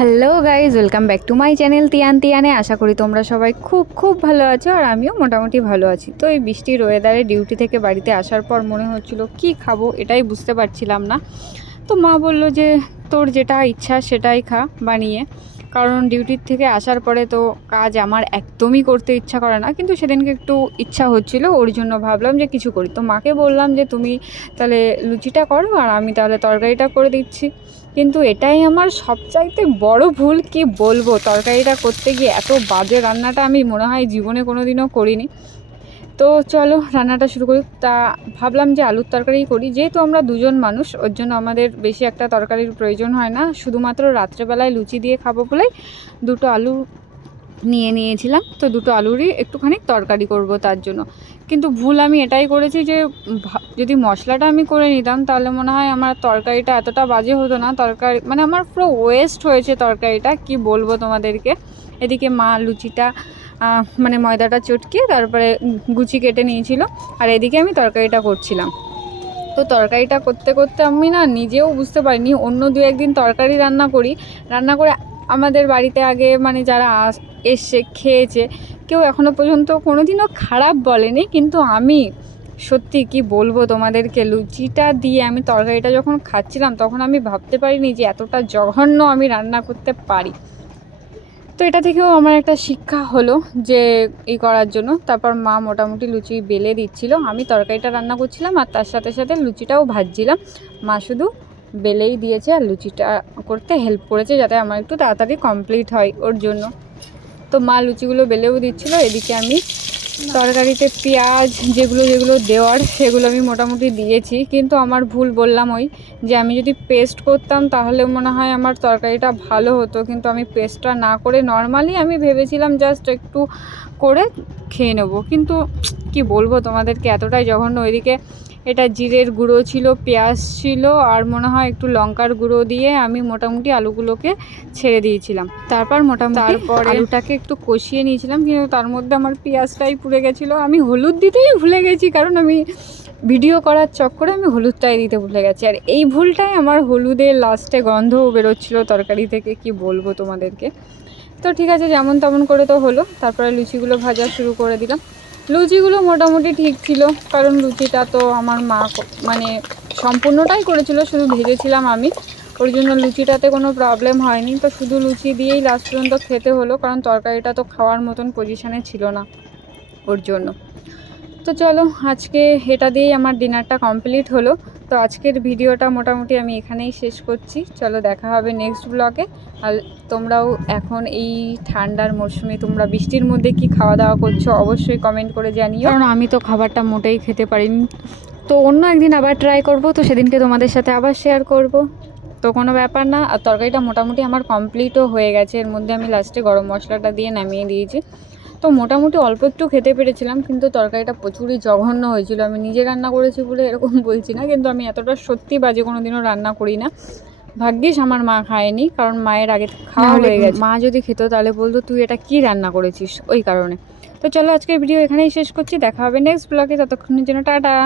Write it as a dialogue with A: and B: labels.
A: Hello guys welcome back to my channel Tian তিয়ানে আশা করি তোমরা সবাই খুব খুব ভালো আছো আর আমিও মোটামুটি ভালো আছি। তো এই বৃষ্টির ওয়েদারে ডিউটি থেকে বাড়িতে আসার পর মনে হচ্ছিল, কি খাব এটাই বুঝতে পারছিলাম না। তো মা বলল যে, তোর যেটা ইচ্ছা সেটাই খা, বানিয়ে। কারণ ডিউটির থেকে আসার পরে তো কাজ আমার একদমই করতে ইচ্ছা করে না। কিন্তু সেদিনকে একটু ইচ্ছা হচ্ছিল, ওর জন্য ভাবলাম যে কিছু করি। তো মাকে বললাম যে, তুমি তাহলে লুচিটা করো আর আমি তাহলে তরকারিটা করে দিচ্ছি। কিন্তু এটাই আমার সবচাইতে বড় ভুল, কি বলব? তরকারিটা করতে গিয়ে এত বাজে রান্নাটা আমি মনে হয় জীবনে কোনো দিনও করিনি। তো চলো রান্নাটা শুরু করি। তা ভাবলাম যে আলুর তরকারি করি। যেহেতু আমরা দুজন মানুষ, ওর জন্য আমাদের বেশি একটা তরকারির প্রয়োজন হয় না। শুধুমাত্র রাত্রেবেলায় লুচি দিয়ে খাব বলেই দুটো আলু নিয়ে নিয়েছিলাম। তো দুটো আলুরই একটুখানি তরকারি করব তার জন্য। কিন্তু ভুল আমি এটাই করেছি যে যদি মশলাটা আমি করে নিতাম, তাহলে মনে হয় আমার তরকারিটা এতটা বাজে হতো না। তরকারি মানে আমার পুরো ওয়েস্ট হয়েছে তরকারিটা, কি বলব তোমাদেরকে? এদিকে মা লুচিটা মানে ময়দাটা চটকে তারপরে গুচি কেটে নিয়েছিল আর এদিকে আমি তরকারিটা করছিলাম। তো তরকারিটা করতে করতে আমি না নিজেও বুঝতে পারিনি, অন্য দু একদিন তরকারি রান্না করি। রান্না করে আমাদের বাড়িতে আগে মানে যারা এসছে, খেয়েছে, কেউ এখনও পর্যন্ত কোনোদিনও খারাপ বলেনি, কিন্তু আমি সত্যি কি বলব তোমাদেরকে, লুচিটা দিয়ে আমি তরকারিটা যখন খাচ্ছিলাম তখন আমি ভাবতে পারিনি যে এতটা জঘন্য আমি রান্না করতে পারি। তো এটা থেকেও আমার একটা শিক্ষা হলো যে এই করার জন্য। তারপর মা মোটামুটি লুচি বেলে দিচ্ছিল। আমি তরকারিটা রান্না করছিলাম আর তার সাথে সাথে লুচিটাও ভাজছিলাম। মা শুধু বেলেই দিয়েছে আর লুচিটা করতে হেল্প করেছে যাতে আমার একটু তাড়াতাড়ি কমপ্লিট হয় ওর জন্য। তো মা লুচিগুলো বেলেও দিচ্ছিল। এদিকে আমি তরকারিতে পেঁয়াজ, যেগুলো যেগুলো দেওয়ার, সেগুলো আমি মোটামুটি দিয়েছি। কিন্তু আমার ভুল বললাম ওই যে আমি যদি পেস্ট করতাম, তাহলে মনে হয় আমার তরকারিটা ভালো হতো। কিন্তু আমি পেস্টটা না করে নর্মালি আমি ভেবেছিলাম জাস্ট একটু করে খেয়ে নেব। কিন্তু কি বলব তোমাদেরকে, এতটাই জঘন্য। ওইদিকে এটা জিরের গুঁড়ো ছিল পেঁয়াজ ছিল আর মনে হয় একটু লঙ্কার গুঁড়ো দিয়ে আমি মোটামুটি আলুগুলোকে ছেড়ে দিয়েছিলাম। তারপর মোটামুটি
B: তারপরে-
A: আলুটাকে একটু কষিয়ে নিয়েছিলাম কিন্তু তার মধ্যে আমার পেঁয়াজটাই পুড়ে গেছিল। আমি হলুদ দিতেই ভুলে গেছি কারণ আমি ভিডিও করার চক্করে আমি হলুদটাই দিতে ভুলে গেছি। আর এই ভুলটাই আমার হলুদের লাস্টে গন্ধও বেরোচ্ছিলো তরকারি থেকে কি বলব তোমাদেরকে? তো ঠিক আছে যেমন তেমন করে তো হলো। তারপরে লুচিগুলো ভাজা শুরু করে দিলাম। লুচিগুলো মোটামুটি ঠিক ছিল, কারণ লুচিটা তো আমার মা মানে সম্পূর্ণটাই করেছিল, শুধু ভেজেছিলাম আমি। ওর জন্য লুচিটাতে কোনো প্রবলেম হয়নি, তো শুধু লুচি দিয়েই লাস্ট পর্যন্ত খেতে হলো, কারণ তরকারিটা তো খাওয়ার মতন পজিশানে ছিল না ওর জন্য। তো চলো, আজকে এটা দিয়েই আমার ডিনারটা কমপ্লিট হলো। তো আজকের ভিডিওটা মোটামুটি আমি এখানেই শেষ করছি। চলো দেখা হবে নেক্সট ব্লগে আর তোমরাও এখন এই ঠান্ডার মরশুমে তোমরা বৃষ্টির মধ্যে কি খাওয়া দাওয়া করছ অবশ্যই কমেন্ট করে জানিও। কারণ আমি তো খাবারটা মোটেই খেতে পারিনি। তো অন্য একদিন আবার ট্রাই করব, তো সেদিনকে তোমাদের সাথে আবার শেয়ার করব। তো কোনো ব্যাপার না, আর তরকারিটা মোটামুটি আমার কমপ্লিটও হয়ে গেছে। এর মধ্যে আমি লাস্টে গরম মশলাটা দিয়ে নামিয়ে দিয়েছি। তো মোটামুটি অল্প একটু খেতে পেরেছিলাম কিন্তু তরকারিটা প্রচুরই জঘন্য হয়েছিল। আমি নিজে রান্না করেছি বলে এরকম বলছি না কিন্তু আমি এতটা সত্যি বাজে কোনো দিনও রান্না করি না। ভাগ্যিস আমার মা খায়নি কারণ মায়ের আগে খাওয়া হয়ে গেছে। মা যদি খেত তাহলে বলতো তুই এটা কি রান্না করেছিস? ওই কারণে। তো চলো আজকের ভিডিও এখানেই শেষ করছি দেখা হবে নেক্সট ব্লগে ততক্ষণের জন্য টাটা।